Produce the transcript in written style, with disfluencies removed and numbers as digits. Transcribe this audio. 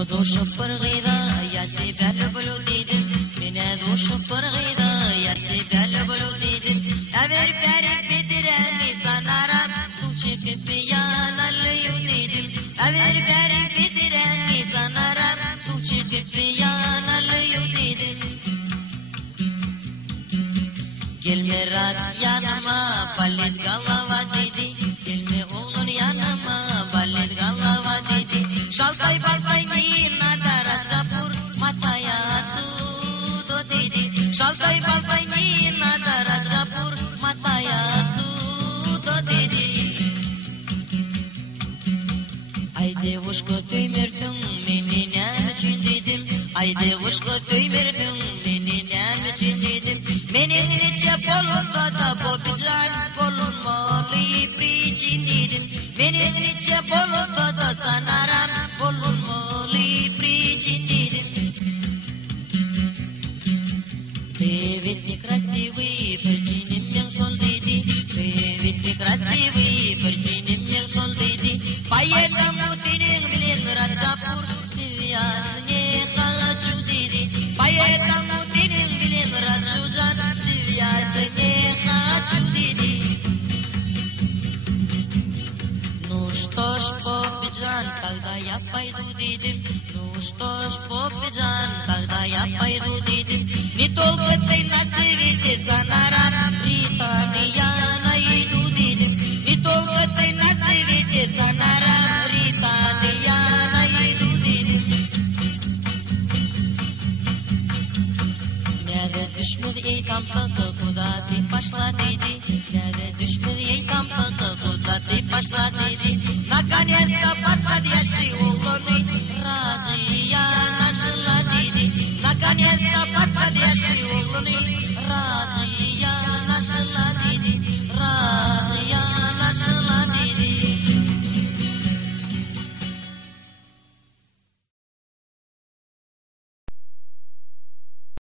Но душу Фаргида, я тебя люблю, дидим. Меня душу Фаргида, я тебя люблю, дидим. Эвер пярик битирени санарам, тучек пияна лью, дидим. Эвер пярик битирени санарам, тучек piyana lyu, didим. Gelme raç yanıma, balet galava dedi. Gelme oğlun yanıma, balet galava dedi. Şaltay baltay nina darat kapur, mataya tudo dedi. Şaltay baltay nina darat kapur, mataya tudo dedi. Ay девушка, ты мертвым, меня için dedim. Ay девушка, ты mертвым, меня için dedim. Benim niçe bolunda da bobican, bolunmalı için dedim. Benim niçe bolunda da sanaram, bolunmalı için dedim. Ты ведь некрасивый, причини мне сон деди. Ты ведь некрасивый, причини мне сон деди. Поэтому ты не блин разговор, сейчас не хочу деди. Поэтому ты не блин разжужан, сейчас не хочу деди. Ну что ж, Бобиджан, тогда я пойду дедим. Ну что ж, Бобиджан, тогда я пойду дедим. Не только ты на свете санарам, Британия найду дедим. Не только ты на свете санарам, Британия найду дедим. Nerede düşmüş ey tampakı, kуда ты пошла деди. Nerede düşmüş ey tampakı, куда ты пошла деди. Наконец-то подходящий угодный, Раджия нашла деди. Наконец-то подходящий угодный, Раджия нашла деди.